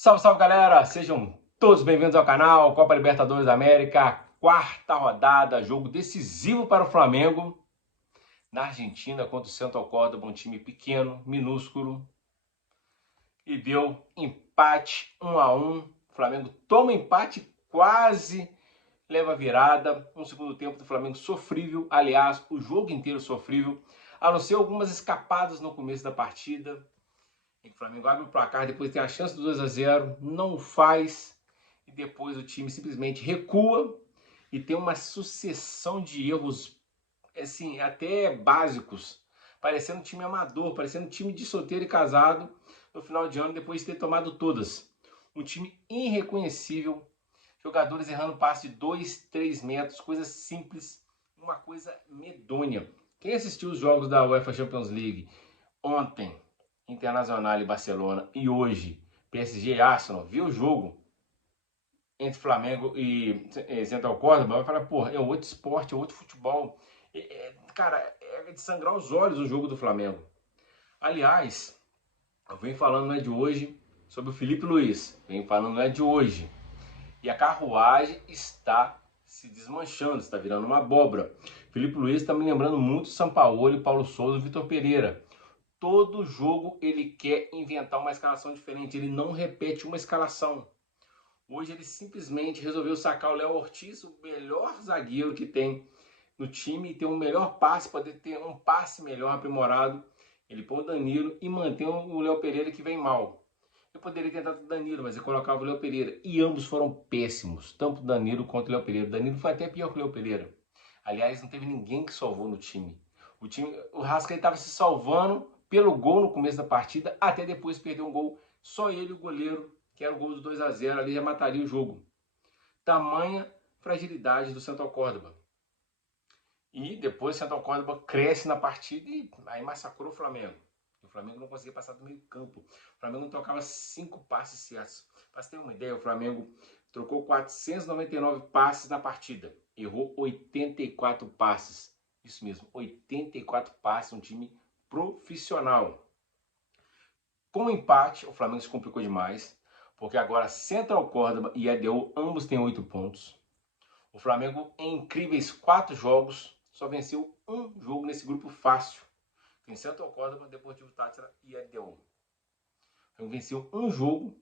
Salve, salve galera! Sejam todos bem-vindos ao canal Copa Libertadores da América, quarta rodada, jogo decisivo para o Flamengo na Argentina contra o Central Córdoba, um time pequeno, minúsculo, e deu empate 1-1. O Flamengo toma empate, quase leva virada. Um segundo tempo do Flamengo sofrível, aliás, o jogo inteiro sofrível, a não ser algumas escapadas no começo da partida. O Flamengo abre o placar, depois tem a chance do 2-0, não o faz, e depois o time simplesmente recua e tem uma sucessão de erros, assim, até básicos, parecendo um time amador, parecendo um time de solteiro e casado no final de ano, depois de ter tomado todas. Um time irreconhecível, jogadores errando passe de 2, 3 metros, coisas simples, uma coisa medonha. Quem assistiu os jogos da UEFA Champions League ontem, Internacional e Barcelona, e hoje PSG e Arsenal, viu o jogo entre Flamengo e Central Córdoba, vai falar, porra, é outro esporte, é outro futebol. Cara, é de sangrar os olhos o jogo do Flamengo. Aliás, eu venho falando não é de hoje sobre o Felipe Luiz, venho falando não é de hoje. E a carruagem está se desmanchando, está virando uma abóbora. Felipe Luiz está me lembrando muito Sampaoli, Paulo Souza e Vitor Pereira. Todo jogo ele quer inventar uma escalação diferente, ele não repete uma escalação. Hoje ele simplesmente resolveu sacar o Léo Ortiz, o melhor zagueiro que tem no time, e ter um melhor passe, poder ter um passe melhor aprimorado. Ele põe o Danilo e mantém o Léo Pereira, que vem mal. Eu poderia tentar o Danilo, mas eu colocava o Léo Pereira. E ambos foram péssimos, tanto o Danilo quanto o Léo Pereira. O Danilo foi até pior que o Léo Pereira. Aliás, não teve ninguém que salvou no time. O Rascaeta estava se salvando pelo gol no começo da partida, até depois perder um gol. Só ele, o goleiro, que era o gol do 2-0, ali já mataria o jogo. Tamanha fragilidade do Central Córdoba. E depois o Central Córdoba cresce na partida e aí massacrou o Flamengo. O Flamengo não conseguia passar do meio campo. O Flamengo não tocava 5 passes certos. Para você ter uma ideia, o Flamengo trocou 499 passes na partida. Errou 84 passes. Isso mesmo, 84 passes, um time profissional. Com o empate, o Flamengo se complicou demais, porque agora Central Córdoba e ADU ambos têm 8 pontos. O Flamengo, em incríveis 4 jogos, só venceu um jogo nesse grupo fácil. Tem Central Córdoba, Deportivo Táchira e ADU. O Flamengo venceu um jogo,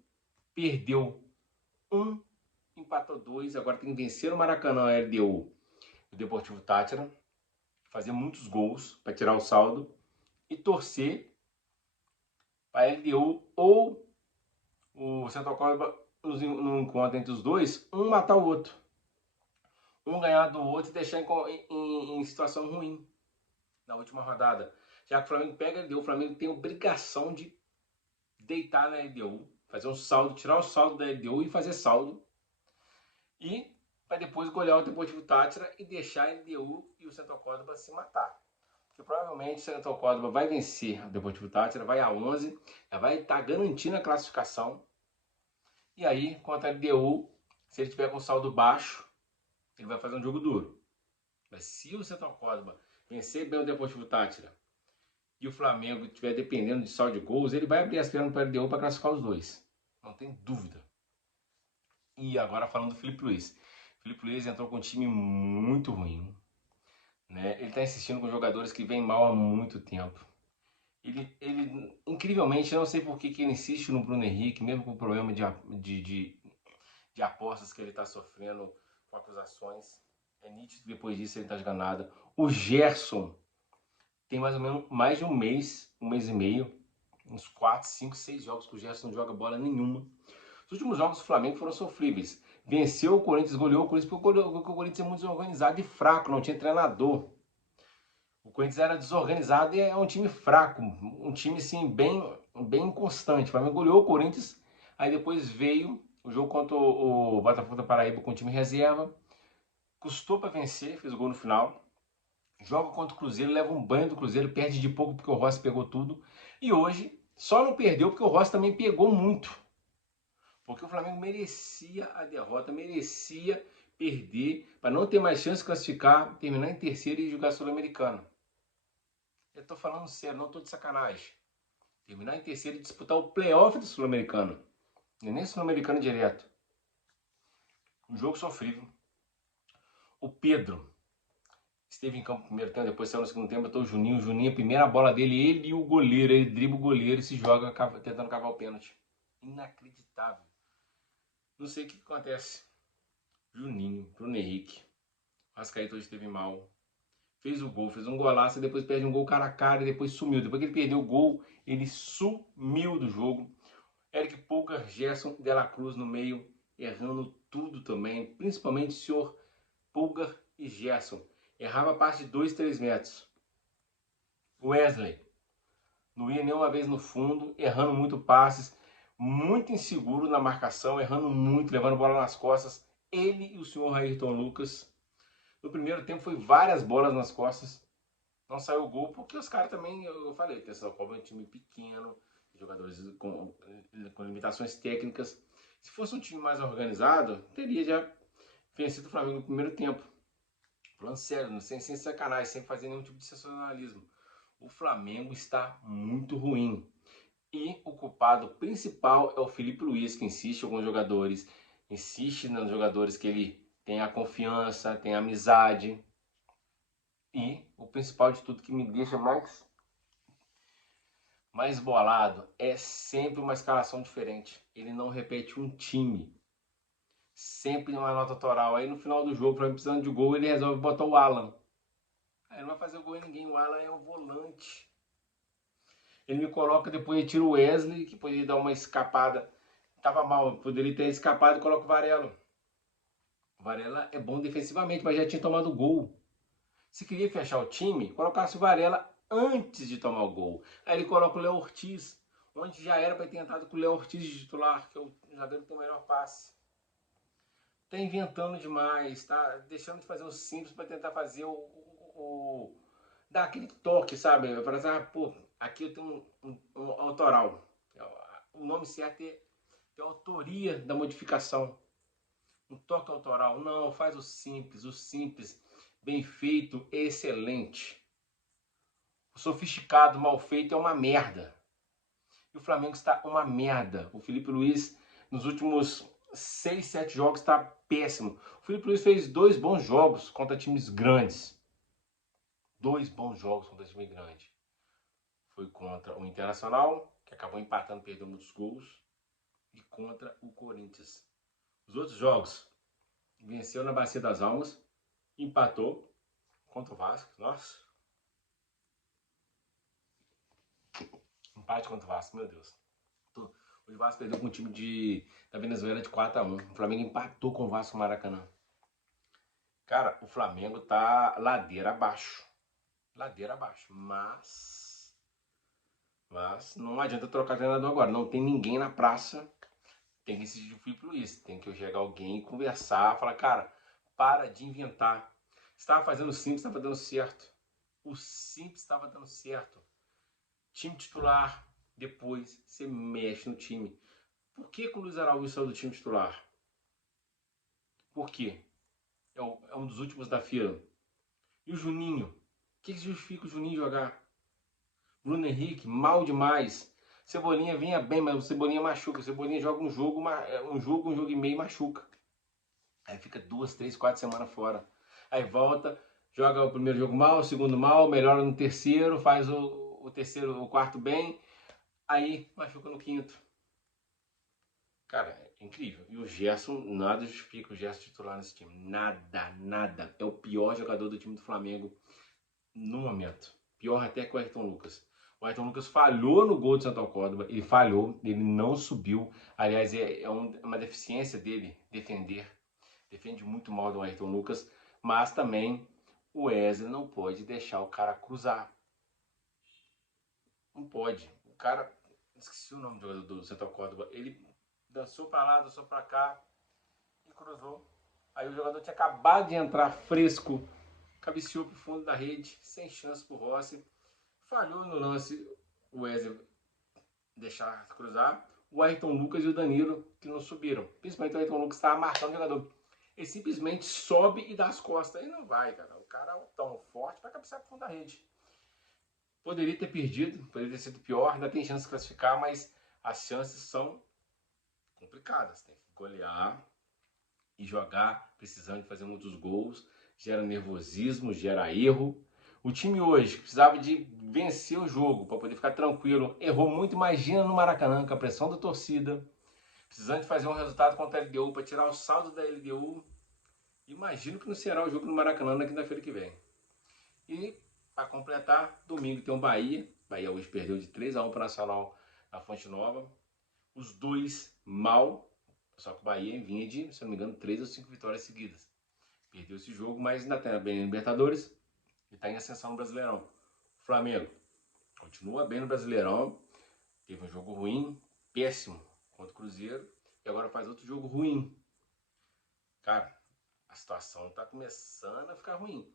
perdeu um, empatou 2, agora tem que vencer o Maracanã, a LDU, o Deportivo Táchira, fazer muitos gols para tirar o saldo e torcer para a LDU ou o Central Córdoba no encontro entre os dois, um matar o outro. Um ganhar do outro e deixar em situação ruim na última rodada. Já que o Flamengo pega a LDU, o Flamengo tem obrigação de deitar na LDU, fazer um saldo, tirar o saldo da LDU e fazer saldo. E para depois golear o Deportivo Táchira e deixar a LDU e o Central Córdoba se matar. Porque provavelmente o Central Córdoba vai vencer o Deportivo Táchira, vai a 11, já vai estar garantindo a classificação. E aí, contra a LDU, se ele tiver com saldo baixo, ele vai fazer um jogo duro. Mas se o Central Córdoba vencer bem o Deportivo Táchira e o Flamengo estiver dependendo de saldo de gols, ele vai abrir as pernas para a LDU para classificar os dois. Não tem dúvida. E agora falando do Felipe Luiz. O Felipe Luiz entrou com um time muito ruim. Né? Ele está insistindo com jogadores que vêm mal há muito tempo. Incrivelmente, eu não sei por que ele insiste no Bruno Henrique, mesmo com o problema de apostas que ele está sofrendo com acusações. É nítido que depois disso ele está jogando nada. O Gerson tem mais ou menos mais de um mês e meio, uns 4, 5, 6 jogos que o Gerson não joga bola nenhuma. Os últimos jogos do Flamengo foram sofríveis. Venceu o Corinthians, goleou o Corinthians, porque o Corinthians é muito desorganizado e fraco, não tinha treinador. O Corinthians era desorganizado e é um time fraco, um time assim, bem inconstante. O Flamengo goleou o Corinthians, aí depois veio o jogo contra o Botafogo da Paraíba com o time reserva. Custou para vencer, fez o gol no final. Joga contra o Cruzeiro, leva um banho do Cruzeiro, perde de pouco porque o Rossi pegou tudo. E hoje só não perdeu porque o Rossi também pegou muito. Porque o Flamengo merecia a derrota, merecia perder, para não ter mais chance de classificar, terminar em terceiro e jogar Sul-Americano. Eu tô falando sério, não tô de sacanagem. Terminar em terceiro e disputar o playoff do Sul-Americano. não é nem sul-americano direto. Um jogo sofrível. O Pedro esteve em campo no primeiro tempo, depois saiu no segundo tempo, botou o Juninho. O Juninho, a primeira bola dele, ele e o goleiro, ele dribla o goleiro e se joga tentando cavar o pênalti. Inacreditável. Não sei o que acontece. Juninho, Bruno Henrique. O Arrascaeta hoje esteve mal. Fez o gol, fez um golaço e depois perde um gol cara a cara e depois sumiu. Depois que ele perdeu o gol, ele sumiu do jogo. Eric Pulgar, Gerson, De La Cruz no meio, errando tudo também. Principalmente o senhor Pulgar e Gerson. Errava a parte de 2, 3 metros. Wesley não ia nenhuma vez no fundo, errando muito passes, muito inseguro na marcação, errando muito, levando bola nas costas. Ele e o senhor Ayrton Lucas. No primeiro tempo foi várias bolas nas costas. Não saiu o gol porque os caras também, eu falei, que essa Copa é um time pequeno, jogadores com limitações técnicas. Se fosse um time mais organizado, teria já vencido o Flamengo no primeiro tempo. Falando sério, sem sacanagem, sem fazer nenhum tipo de sensacionalismo. O Flamengo está muito ruim. E o culpado principal é o Felipe Luiz, que insiste em alguns jogadores, insiste nos jogadores que ele tem a confiança, tem a amizade. E o principal de tudo que me deixa mais bolado é sempre uma escalação diferente. Ele não repete um time. Sempre uma nota total. Aí no final do jogo, para precisando de gol, ele resolve botar o Alan. Aí não vai fazer o gol em ninguém. O Alan é o volante. Ele me coloca, depois ele tira o Wesley, que poderia dar uma escapada. Tava mal, poderia ter escapado e coloca o Varela. O Varela é bom defensivamente, mas já tinha tomado gol. Se queria fechar o time, colocasse o Varela antes de tomar o gol. Aí ele coloca o Léo Ortiz, onde já era para ter entrado com o Léo Ortiz de titular, que é o jogador que tem o melhor passe. Tá inventando demais, tá deixando de fazer o simples para tentar fazer dar aquele toque, sabe? Para dizer, pô, aqui eu tenho um autoral. O nome certo é a autoria da modificação. Um toque autoral. Não, faz o simples, bem feito, excelente. O sofisticado, mal feito é uma merda. E o Flamengo está uma merda. O Felipe Luiz, nos últimos 6, 7 jogos, está péssimo. O Felipe Luiz fez 2 bons jogos contra times grandes. 2 bons jogos contra time grande. Foi contra o Internacional, que acabou empatando, perdendo muitos gols. E contra o Corinthians. Os outros jogos, venceu na Bacia das Almas, empatou contra o Vasco. Nossa. Empate contra o Vasco, meu Deus. O Vasco perdeu com o time da Venezuela de 4-1. O Flamengo empatou com o Vasco no Maracanã. Cara, o Flamengo tá ladeira abaixo. Ladeira abaixo. Mas não adianta trocar treinador agora. Não tem ninguém na praça. Tem que insistir o Felipe Luiz. Tem que chegar alguém e conversar. Falar, cara, para de inventar. Você estava fazendo o simples, estava dando certo. O simples estava dando certo. Time titular. Depois você mexe no time. Por que o Luiz Araújo saiu do time titular? Por quê? É um dos últimos da fila. E o Juninho? O que justifica o Juninho jogar? Bruno Henrique, mal demais. Cebolinha vinha bem, mas o Cebolinha machuca. O Cebolinha joga um jogo e meio e machuca. Aí fica 2, 3, 4 semanas fora. Aí volta, joga o primeiro jogo mal, o segundo mal, melhora no terceiro, faz o quarto bem, aí machuca no quinto. Cara, é incrível. E o Gerson, nada justifica o Gerson titular nesse time. Nada. É o pior jogador do time do Flamengo no momento. Pior até que o Ayrton Lucas. O Ayrton Lucas falhou no gol de Santo Córdoba. Ele falhou, ele não subiu. Aliás, uma deficiência dele defender. Defende muito mal do Ayrton Lucas. Mas também o Wesley não pode deixar o cara cruzar. Não pode. O cara, esqueci o nome do jogador do Santo Córdoba. Ele dançou pra lá, dançou pra cá e cruzou. Aí o jogador tinha acabado de entrar fresco, cabeceou pro fundo da rede, sem chance pro Rossi. Falhou no lance o Wesley deixar cruzar. O Ayrton Lucas e o Danilo que não subiram. Principalmente o Ayrton Lucas estava marcando o jogador. Ele simplesmente sobe e dá as costas. Aí não vai, cara. O cara é tão forte para cabecear pro fundo da rede. Poderia ter sido pior, ainda tem chance de classificar, mas as chances são complicada. Você tem que golear e jogar precisando de fazer muitos gols. Gera nervosismo, gera erro. O time hoje precisava de vencer o jogo para poder ficar tranquilo. Errou muito, imagina no Maracanã, com a pressão da torcida. Precisando de fazer um resultado contra a LDU para tirar o saldo da LDU. Imagino que não será o jogo no Maracanã na quinta-feira que vem. E, para completar, domingo tem o Bahia. Bahia hoje perdeu de 3-1 para o Nacional na Fonte Nova. Os dois mal, só que o Bahia vinha de, se não me engano, 3 ou 5 vitórias seguidas. Perdeu esse jogo, mas ainda está bem na Libertadores e está em ascensão no Brasileirão. O Flamengo continua bem no Brasileirão. Teve um jogo ruim, péssimo, contra o Cruzeiro. E agora faz outro jogo ruim. Cara, a situação está começando a ficar ruim.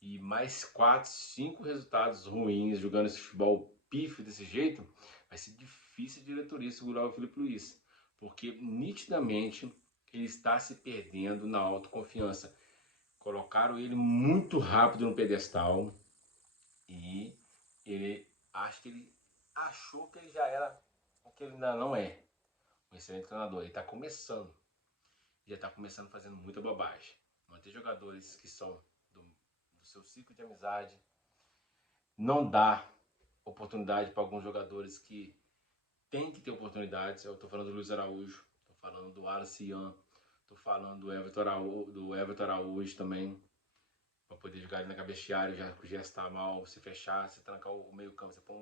E mais 4, 5 resultados ruins jogando esse futebol pífio desse jeito, vai ser difícil a diretoria segurar o Felipe Luiz. Porque nitidamente ele está se perdendo na autoconfiança. Colocaram ele muito rápido no pedestal e acho que ele achou que ele já era o que ele ainda não é. Um excelente treinador. Ele está começando. Já está começando fazendo muita bobagem. Manter jogadores que são do seu ciclo de amizade. Não dá oportunidade para alguns jogadores que têm que ter oportunidades. Eu estou falando do Luiz Araújo, estou falando do Arcian, estou falando do Everton Araújo também, para poder jogar ali na cabeça de área, já que o gesto está mal, se fechar, se trancar o meio campo, você põe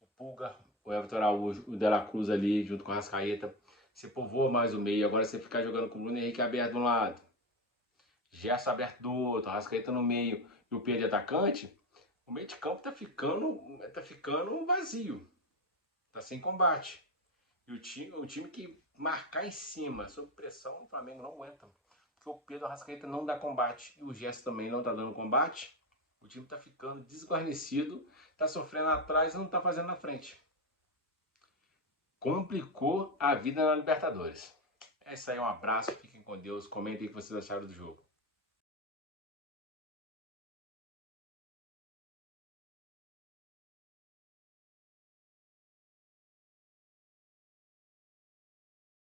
o Pulga, o Everton Araújo, o De La Cruz ali, junto com a Arrascaeta, você povoa mais o meio, agora você ficar jogando com o Bruno Henrique aberto de um lado, Gerson aberto do outro, a Arrascaeta no meio e o Pedro de atacante, o meio de campo tá ficando vazio, tá sem combate. E o time que marcar em cima, sob pressão, o Flamengo não aguenta. Porque o Pedro Arrascaeta não dá combate e o Gerson também não tá dando combate. O time tá ficando desguarnecido, tá sofrendo atrás e não tá fazendo na frente. Complicou a vida na Libertadores. É isso aí, um abraço, fiquem com Deus, comentem o que vocês acharam do jogo.